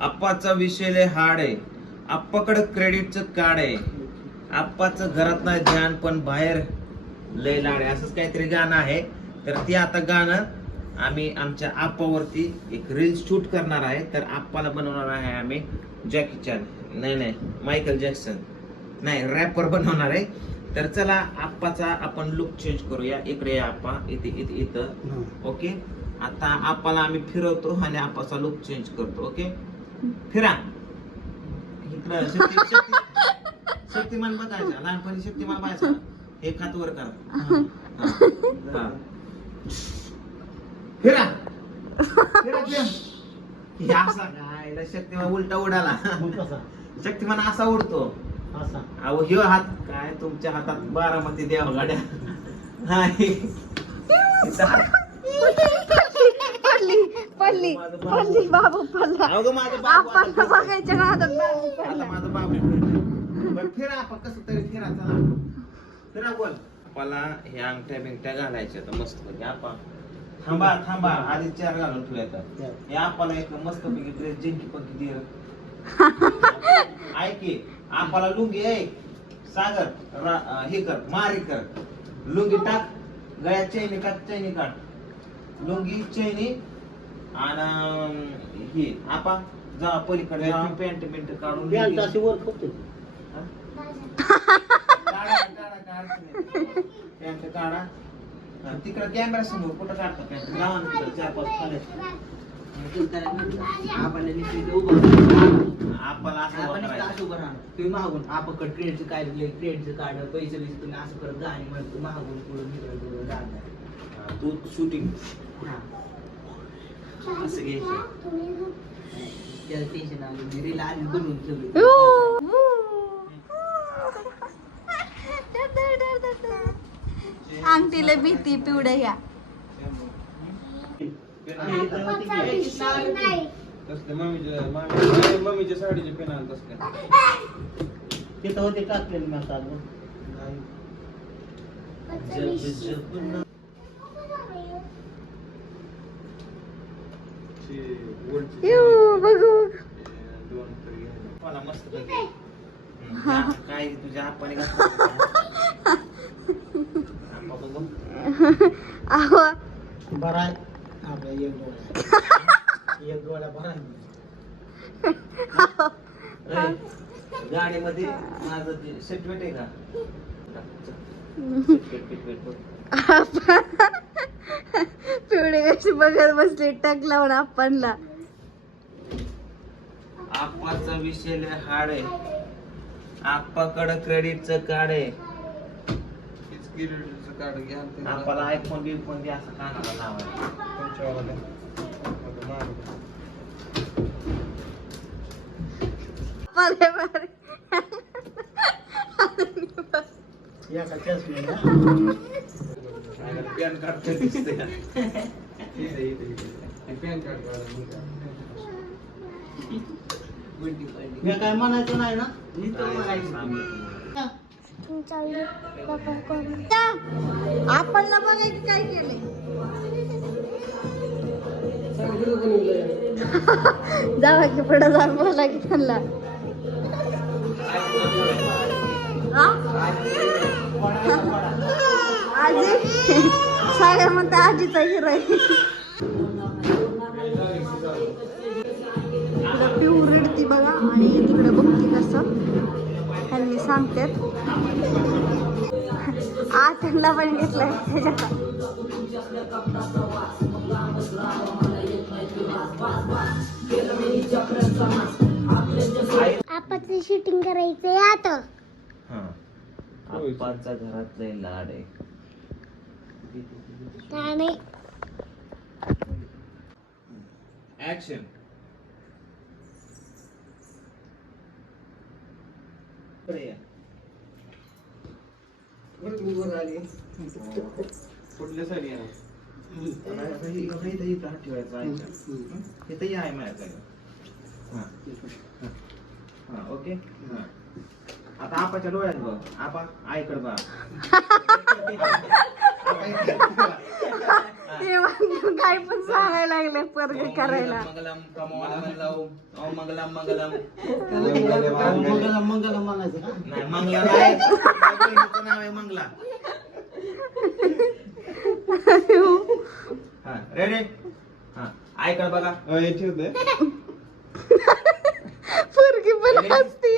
आप्पाचा विषय लय हार्ड आहे. आप्पाकडे क्रेडिटचं कार्ड आहे. आप्पाचं घरात नाही ध्यान पण बाहेर लय लाड आहे. असंच काहीतरी गाणं आहे. तर ते आता गाणं आम्ही आमच्या आप्पावरती एक रील शूट करणार आहे. तर आप्पाला बनवणार आहे आम्ही जॅकी चॅन नाही नाही मायकल जॅक्सन नाही रॅपर बनवणार आहे. तर चला आप्पाचा आपण लुक चेंज करूया. इकडे या आप्पा. इथे इथे इथं. ओके? आता आप्पाला आम्ही फिरवतो आणि आप्पाचा लुक चेंज करतो. ओके? फिरा. इकडं शक्ती- शक्ती- शक्तिमान बघायचा लहानपणी शक्तिमान बघायचा. हे खात वर करा. हा. हा. फिरा. फिरा फिरा. हे असा काय लय शक्तिमान उलटा उडाला. शक्तिमान असा. उडतो. अहो ह्यो हात काय तुमच्या हातात बारामती द्यावं गाड्या हा, हे- इथं हात- पडली पडली. पडली बाबू पडला. अगं माझं बाबू आपण आता बघायच्या नादात बाबू आता पडला. माझं बाबू. बरं फिरा आपण कसं तरी फिरा चला. फिरा बोल. आपल्याला हे अंगठ्या बिंगठ्या घालायच्या तर मस्त पैकी. आपण थांबा थांबा. आधी चार घालून ठेवूया तर हे आपल्याला एक मस्त पैकी ड्रेस जिंकी पंकी दे ऐके आपल्याला लुंगी आहे. सागर रा- अं, हे कर मारी कर. लुंगी टाक. गळ्यात चैनी टाक चैनी काढ. लुंगी चैनी आणि हे आपा जा पलीकडे जा पॅन्ट बिंट काढून पॅन्ट अशी वर हा? काढा, काढा, काढा तुम्ही. पॅन्ट काढा तिकडं कॅमेरा समोर कुठं काढता पॅन्ट लावा ना तिकडं चार पाच खाली नुसतं उभं. आपल्याला असं आपण उभं. असं राहणार. तुम्ही मागून आपकड क्रेडचं काय क्रेडचं कार्ड पैसे बिसे तुम्ही असं करत गाणी म्हणत मागून पुढं जाणार. हा, तू शूटिंग हा. असं घ्यायचं त्याला टेन्शन आलं मी रील आधी बनवून ठेवली अंगठीला भीती पिवड्या तसले मम्मीच्या मामी- मम्मीच्या साडीचे पेन आणत तिथं होते टाकलेले आता जब जब न- ची वरची यू, बघू काय तुझ्या आप्पाने बरा एक डोळा एक डोळा बरा गाडीमध्ये माझं ते सेटमेट आहे का. पिवडी कशी बघत बसली टक लावून आपणला आप्पाचा विषय लय हार्ड आहे. आप्पाकडं क्रेडिटचं कार्ड आहे. कार्ड घ्या आप्पाला आयफोन बिफोन दे असं कानाला एका चष्म्याला पॅन कार्ड तर दिसतंय. इथे, इथे, इथे. हे पॅन कार्ड काढा. मी काय म्हणायचं नाही ना? मी तर म्हणायचं. आपणला बघायचं काय केले जावा की पुढे जाऊन बोला की त्यांना. आजी? सागर म्हणते आजीचा हिरो आहे इकडं पिऊ रडती बघा. आणि तिकडे बघते कसं त्यांनी सांगतात. आठला पण घेतलाय. त्याच्यात आपाचं शूटिंग करायचंय आता. हा. घरात लय लाड आहे. आणि ऍक्शन कुठल्या साडी आहे? इथंही आहे. माझ्याकडे. हा. हा ओके? हा. आता आपाच्या डोळ्यात बघ. आपा आईकडे बघ. इकडे. ते म्हणून काय पण सांगायला लागले वर्ग करायला. मंगलम मंगलम मंगलम. मंगलम मंगलम. म्हणायचं का नाही मंगला नाही माझ्या बहिणीचं नाव आहे मंगला. हा रेडी हा ऐका बघा. पोरगी पण हसती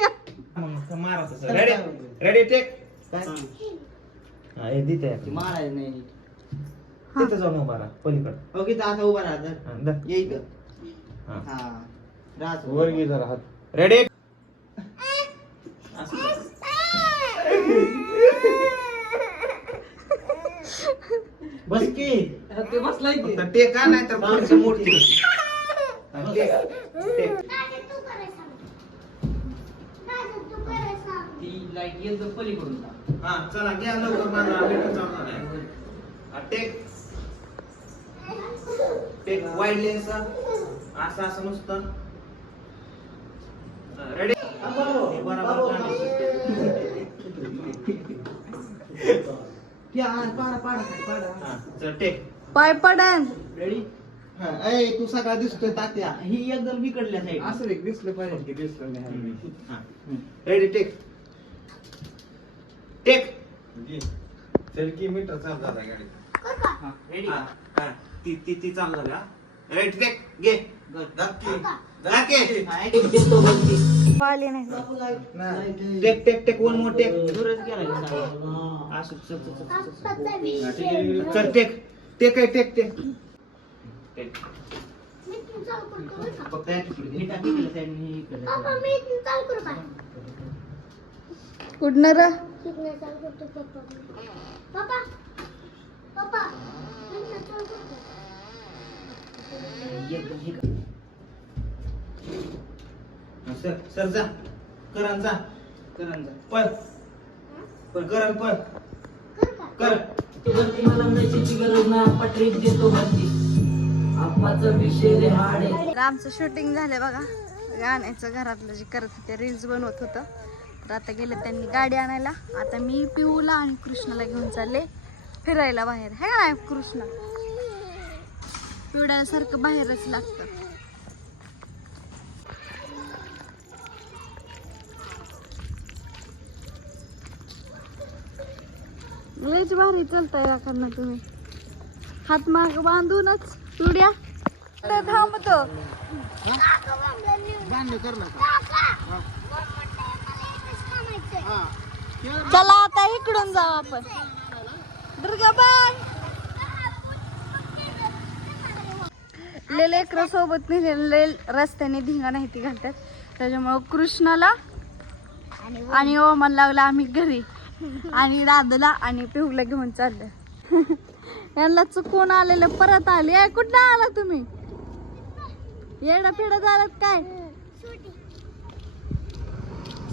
मग मारा रेडी रेडी टेक काय? हा हे दिते. ते मारायचं नाही. तिथे जाऊन उभा राहा पलीकडे. ओके तर असं उभा राहा हा. ये इथं. हा. हा. वर घे जरा हात. रेडी बस की. ते बसलाय की. टेका नाही तर पुढची मूर्ती हा, टेक. टेक. ती लाइट येत पलीकडून. हा चला घ्या लवकर माझा हा, टेक. टेक वाईड लेन्स असं असं नुसतं. रेडी बरोबर या, पाडा पाडा पाडा. हा चल टेक पाय पडन रेडी ए तू सगळा दिसतोय तात्या. ही एकदम बिकडल्या साईड असं एक दिसलं पाहिजे. की दिसलं नाही. हा. रेडी टेक टेक चल की मीटर चालू झाला रेडी हा हा. ती ती ती चालू झाली हा. रेडी टेक घे धक्के. धक्के. देतो बघ आले नाही. Take take take one more take दूरच गेला की सगळा. असं चल चल चल, चल चल. टेक टेक आहे टेक फक्त या तिकडे ही. कुठनं र? सर सर जा. करण जा. करण जा. पळ. पळ करण पळ. कर तू मला गरज ना पटरीत देतो विषय हाड. आमचं शूटिंग झालं बघा. गाण्याचं घरातलं जे करत होते रील्स बनवत होतं. तर आता गेले त्यांनी गाडी आणायला. आता मी पिऊला आणि कृष्णाला घेऊन चालले. फिरायला बाहेर. है ना कृष्ण. पिवड्यासारखं बाहेरच लागतं. लयच भारी चालताय या कारण तुम्ही. हात माग बांधूनच पिवड्या. तर थांबतो. चला आता इकडून जाऊ आपण. लेकर सोबत निघाले रस्त्याने धिंगा नाही ती घालतात. त्याच्यामुळं कृष्णाला आणि ओमन लागला आम्ही घरी. आणि दादूला आणि पिहूला घेऊन चाललं यांना चुकून आलेलं परत आले. "ए, कुठं आला तुम्ही? येडा फिडत आलात काय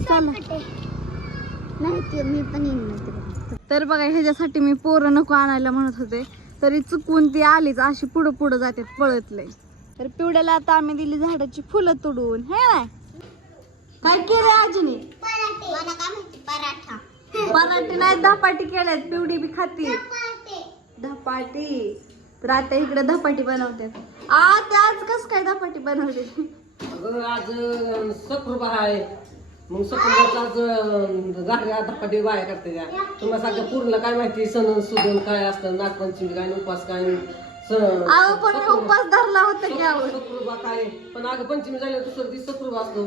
चला. नाही मी पण येईन तर बघा ह्याच्यासाठी मी पोरं नको आणायला म्हणत होते. तरी चुकून ती आलीच अशी पुढं पुढं जाते पळतले तर पिवड्याला आता आम्ही दिली झाडाची फुलं तुडून हे नाही काय केलं आजीने? पराठा. पराठे. नाही धपाटी केल्यात पिवडी बी खाती. धपाटी. तर आता इकडे धपाटी बनवतात. आ ते आज कस काय धपाटी बनवली? अगं आज सकृबा आहे. मग सकृबाचा आज गाठ्या धपाटी बाया करते त्या. तुम्हाला सांगते पूर्ण काय माहिती सण सुदन काय असतं नागपंचमी काय उपास काय सण अहो पण मी उपवास धरला होता की आवड सकृबा काय पण अगं पंचमी झाल्या दुसरं ती सकृबा असतो.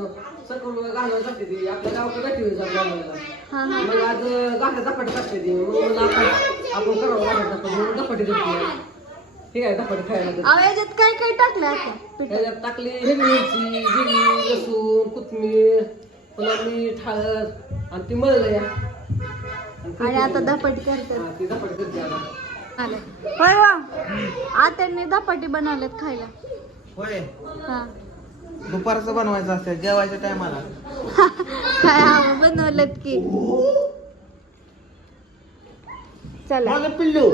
सकृबा जाते ती. आपल्या गावाकडे गाठी होईल घालवायला. हा हा. मग आज गाठ्या धपाटी करते ती. मग म्हणलं आपण आपण करावं गाठ्या धपाटी. म्हणून धपाटी करते ठीक आहे धपाटी खायला. अहो याच्यात काय काय टाकलं आता? त्याच्यात टाकली हिरवी मिरची जिरी लसूण कोथमीर पुन्हा मीठ हळद आणि ती मळलं या. आणि आता धपाटी करतात हा, ती धपाटी करते आता. आले होय वा. आत्यांनी धपाटी बनवल्यात खायला. होय. हा. दुपारचं बनवायचं असतं जेवायच्या टायमाला. काय हवं बनवलेत की. चला. माझं पिल्लू.